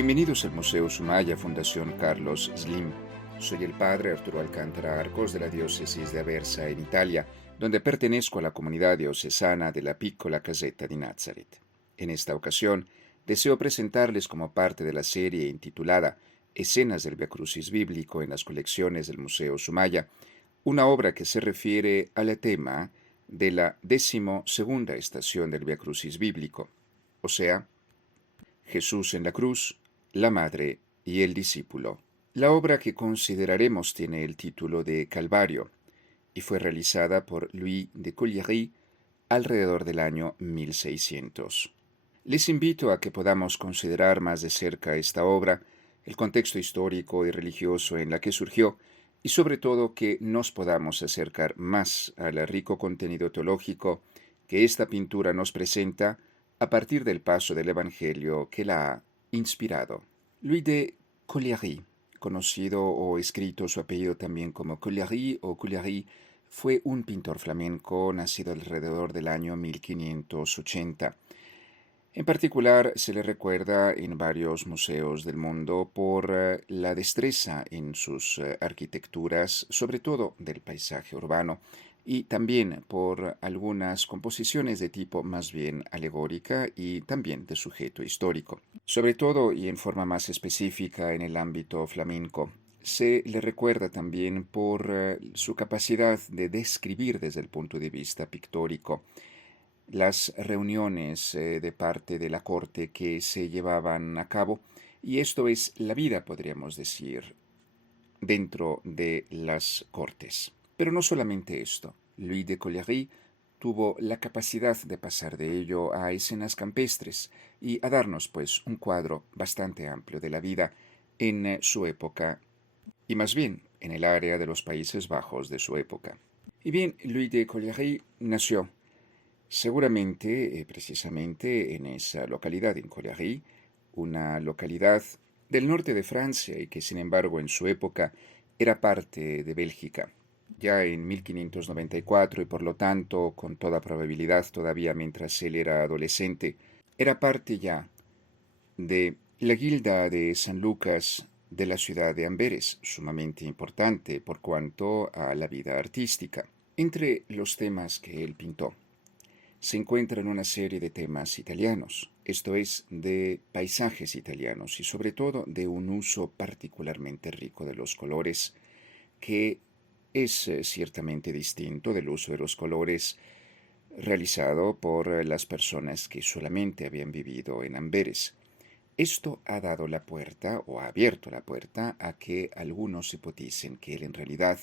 Bienvenidos al Museo Sumaya Fundación Carlos Slim. Soy el padre Arturo Alcántara Arcos de la diócesis de Aversa en Italia, donde pertenezco a la comunidad diocesana de la Piccola Casetta di Nazaret. En esta ocasión, deseo presentarles como parte de la serie intitulada Escenas del Via Crucis bíblico en las colecciones del Museo Sumaya, una obra que se refiere al tema de la 12ª estación del Via Crucis bíblico, o sea, Jesús en la cruz, la madre y el discípulo. La obra que consideraremos tiene el título de Calvario y fue realizada por Louis de Collieri alrededor del año 1600. Les invito a que podamos considerar más de cerca esta obra, el contexto histórico y religioso en la que surgió, y sobre todo que nos podamos acercar más al rico contenido teológico que esta pintura nos presenta a partir del paso del Evangelio que la ha inspirado. Louis de Collieri, conocido o escrito su apellido también como Collieri o Collieri, fue un pintor flamenco nacido alrededor del año 1580. En particular, se le recuerda en varios museos del mundo por la destreza en sus arquitecturas, sobre todo del paisaje urbano, y también por algunas composiciones de tipo más bien alegórica y también de sujeto histórico. Sobre todo y en forma más específica en el ámbito flamenco, se le recuerda también por su capacidad de describir desde el punto de vista pictórico las reuniones de parte de la corte que se llevaban a cabo, y esto es la vida, podríamos decir, dentro de las cortes. Pero no solamente esto. Louis de Collieri tuvo la capacidad de pasar de ello a escenas campestres y a darnos pues un cuadro bastante amplio de la vida en su época y más bien en el área de los Países Bajos de su época. Y bien, Louis de Collieri nació seguramente precisamente en esa localidad, en Collieri, una localidad del norte de Francia y que sin embargo en su época era parte de Bélgica. Ya en 1594 y por lo tanto con toda probabilidad todavía mientras él era adolescente, era parte ya de la Guilda de San Lucas de la ciudad de Amberes, sumamente importante por cuanto a la vida artística. Entre los temas que él pintó se encuentran una serie de temas italianos, esto es, de paisajes italianos y sobre todo de un uso particularmente rico de los colores, que es ciertamente distinto del uso de los colores realizado por las personas que solamente habían vivido en Amberes. Esto ha dado la puerta o ha abierto la puerta a que algunos hipoticen que él en realidad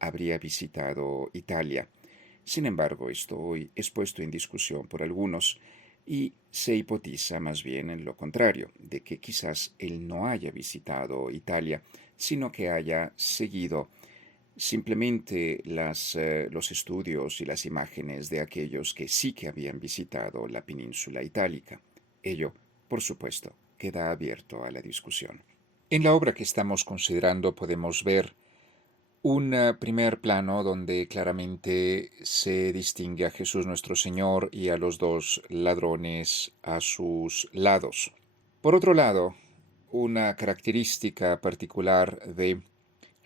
habría visitado Italia. Sin embargo, esto hoy es puesto en discusión por algunos y se hipotiza más bien en lo contrario, de que quizás él no haya visitado Italia, sino que haya seguido simplemente los estudios y las imágenes de aquellos que sí que habían visitado la península itálica. Ello, por supuesto, queda abierto a la discusión. En la obra que estamos considerando podemos ver un primer plano donde claramente se distingue a Jesús nuestro Señor y a los dos ladrones a sus lados. Por otro lado, una característica particular de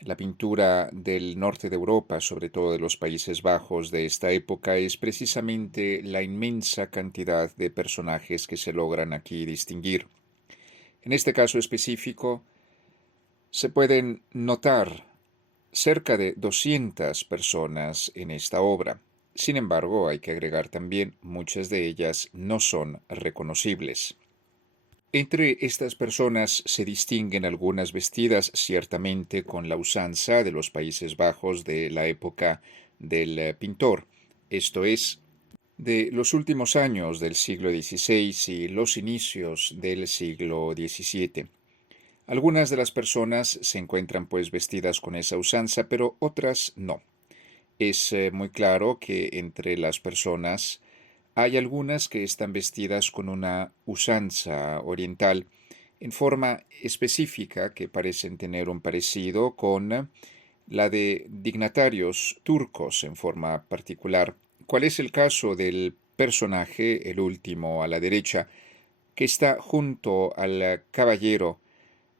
la pintura del norte de Europa, sobre todo de los Países Bajos de esta época, es precisamente la inmensa cantidad de personajes que se logran aquí distinguir. En este caso específico, se pueden notar cerca de 200 personas en esta obra. Sin embargo, hay que agregar también, muchas de ellas no son reconocibles. Entre estas personas se distinguen algunas vestidas ciertamente con la usanza de los Países Bajos de la época del pintor, esto es, de los últimos años del siglo XVI y los inicios del siglo XVII. Algunas de las personas se encuentran pues vestidas con esa usanza, pero otras no. Es muy claro que entre las personas hay algunas que están vestidas con una usanza oriental en forma específica que parecen tener un parecido con la de dignatarios turcos en forma particular. ¿Cuál es el caso del personaje, el último a la derecha? que está junto al caballero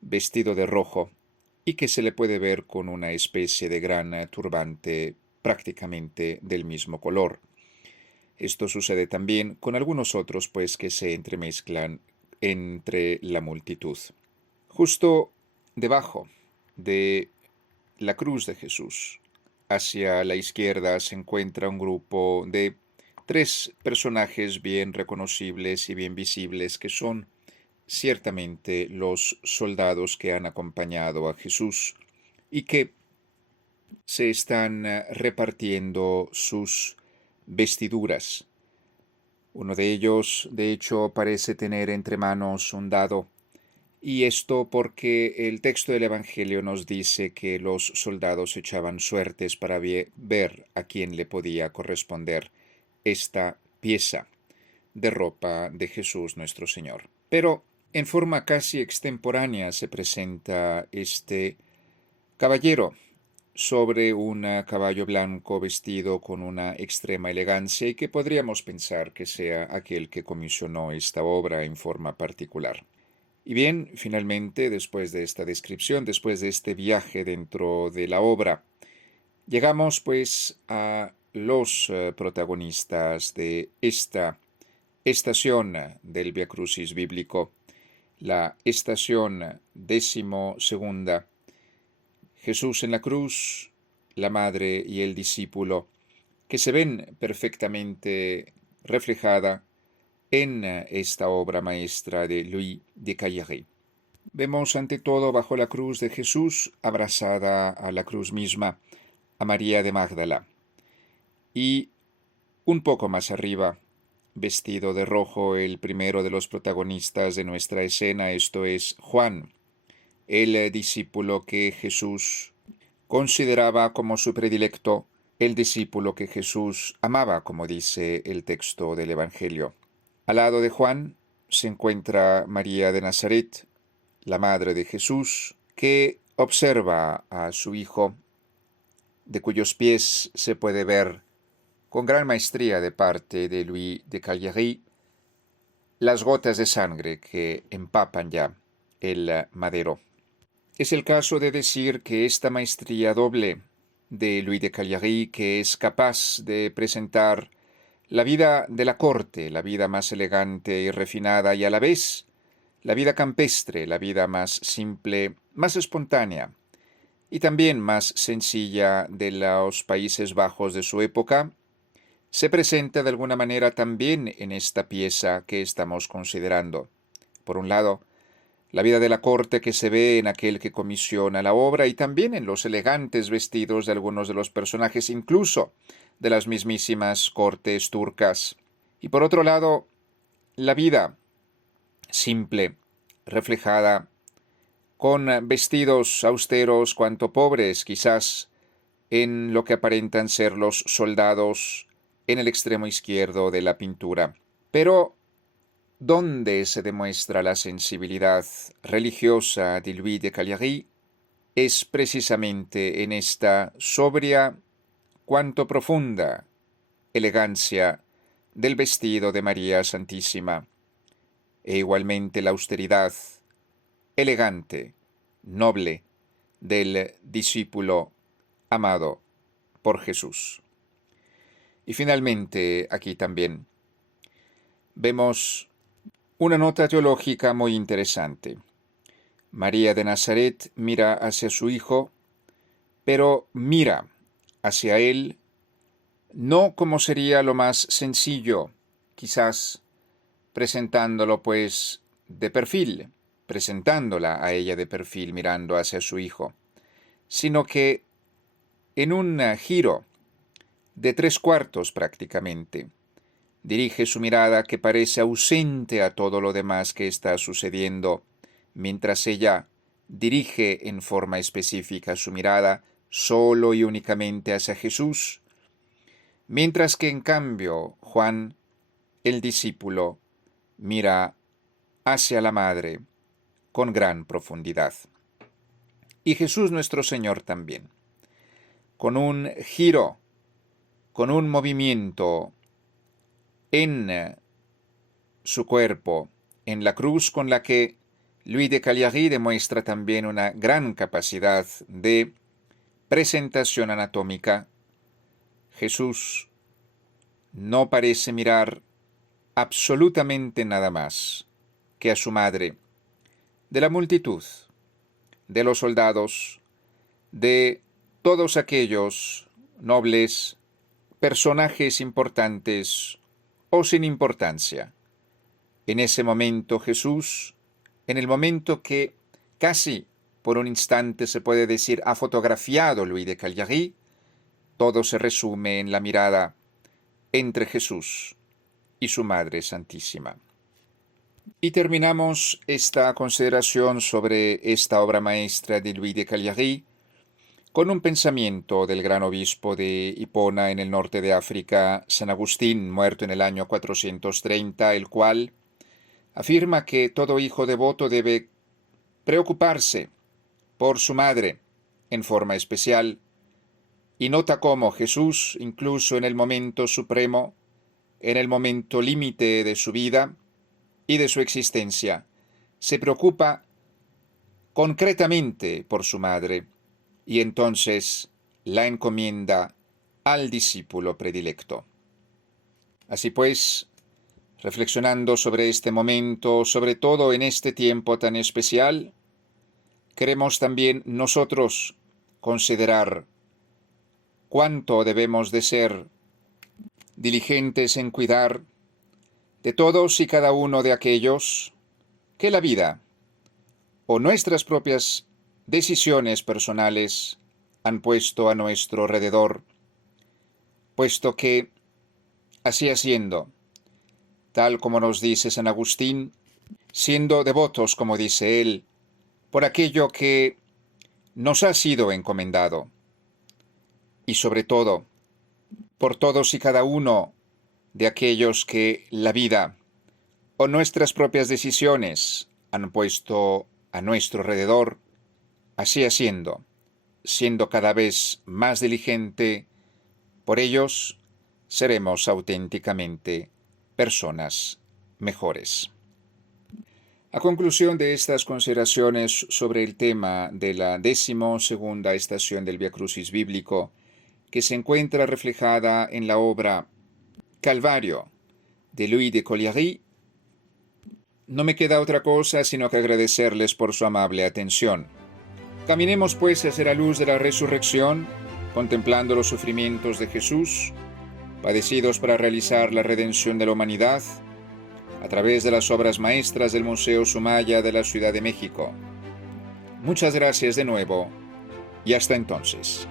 vestido de rojo y que se le puede ver con una especie de gran turbante prácticamente del mismo color. Esto sucede también con algunos otros, pues, que se entremezclan entre la multitud. Justo debajo de la cruz de Jesús, hacia la izquierda, se encuentra un grupo de tres personajes bien reconocibles y bien visibles que son ciertamente los soldados que han acompañado a Jesús y que se están repartiendo sus vestiduras. Uno de ellos, de hecho, parece tener entre manos un dado, y esto porque el texto del Evangelio nos dice que los soldados echaban suertes para ver a quién le podía corresponder esta pieza de ropa de Jesús nuestro Señor. Pero en forma casi extemporánea se presenta este caballero sobre un caballo blanco vestido con una extrema elegancia y que podríamos pensar que sea aquel que comisionó esta obra en forma particular. Y bien, finalmente, después de esta descripción, después de este viaje dentro de la obra, llegamos pues a los protagonistas de esta estación del Via Crucis bíblico, la estación 12ª, Jesús en la cruz, la madre y el discípulo, que se ven perfectamente reflejada en esta obra maestra de Louis de Caillery. Vemos ante todo bajo la cruz de Jesús, abrazada a la cruz misma, a María de Magdala. Y un poco más arriba, vestido de rojo, el primero de los protagonistas de nuestra escena, esto es Juan, el discípulo que Jesús consideraba como su predilecto, el discípulo que Jesús amaba, como dice el texto del Evangelio. Al lado de Juan se encuentra María de Nazaret, la madre de Jesús, que observa a su hijo, de cuyos pies se puede ver con gran maestría de parte de Louis de Caillery las gotas de sangre que empapan ya el madero. Es el caso de decir que esta maestría doble de Louis de Caillery, que es capaz de presentar la vida de la corte, la vida más elegante y refinada, y a la vez la vida campestre, la vida más simple, más espontánea, y también más sencilla de los Países Bajos de su época, se presenta de alguna manera también en esta pieza que estamos considerando. Por un lado, la vida de la corte que se ve en aquel que comisiona la obra y también en los elegantes vestidos de algunos de los personajes, incluso de las mismísimas cortes turcas. Y por otro lado, la vida simple, reflejada, con vestidos austeros cuanto pobres, quizás en lo que aparentan ser los soldados en el extremo izquierdo de la pintura. Pero donde se demuestra la sensibilidad religiosa de Louis de Caillery es precisamente en esta sobria, cuanto profunda, elegancia del vestido de María Santísima, e igualmente la austeridad elegante, noble, del discípulo amado por Jesús. Y finalmente, aquí también vemos una nota teológica muy interesante. María de Nazaret mira hacia su hijo, pero mira hacia él no como sería lo más sencillo, quizás presentándolo pues de perfil, presentándola a ella de perfil mirando hacia su hijo, sino que en un giro de 3/4 prácticamente, dirige su mirada que parece ausente a todo lo demás que está sucediendo, mientras ella dirige en forma específica su mirada solo y únicamente hacia Jesús, mientras que en cambio Juan, el discípulo, mira hacia la Madre con gran profundidad. Y Jesús nuestro Señor también, con un giro, con un movimiento en su cuerpo, en la cruz, con la que Louis de Cagliari demuestra también una gran capacidad de presentación anatómica, Jesús no parece mirar absolutamente nada más que a su madre, de la multitud, de los soldados, de todos aquellos nobles, personajes importantes o sin importancia. En ese momento Jesús, en el momento que casi por un instante se puede decir ha fotografiado Louis de Cagliari, todo se resume en la mirada entre Jesús y su Madre Santísima. Y terminamos esta consideración sobre esta obra maestra de Louis de Cagliari con un pensamiento del gran obispo de Hipona en el norte de África, San Agustín, muerto en el año 430, el cual afirma que todo hijo devoto debe preocuparse por su madre en forma especial, y nota cómo Jesús, incluso en el momento supremo, en el momento límite de su vida y de su existencia, se preocupa concretamente por su madre, y entonces la encomienda al discípulo predilecto. Así pues, reflexionando sobre este momento, sobre todo en este tiempo tan especial, queremos también nosotros considerar cuánto debemos de ser diligentes en cuidar de todos y cada uno de aquellos que la vida o nuestras propias decisiones personales han puesto a nuestro alrededor, puesto que, así haciendo, tal como nos dice San Agustín, siendo devotos, como dice él, por aquello que nos ha sido encomendado, y sobre todo, por todos y cada uno de aquellos que la vida o nuestras propias decisiones han puesto a nuestro alrededor, así haciendo, siendo cada vez más diligente por ellos, seremos auténticamente personas mejores. A conclusión de estas consideraciones sobre el tema de la 12ª estación del Vía Crucis bíblico, que se encuentra reflejada en la obra Calvario de Louis de Cagliari, no me queda otra cosa sino que agradecerles por su amable atención. Caminemos pues hacia la luz de la resurrección, contemplando los sufrimientos de Jesús, padecidos para realizar la redención de la humanidad, a través de las obras maestras del Museo Sumaya de la Ciudad de México. Muchas gracias de nuevo y hasta entonces.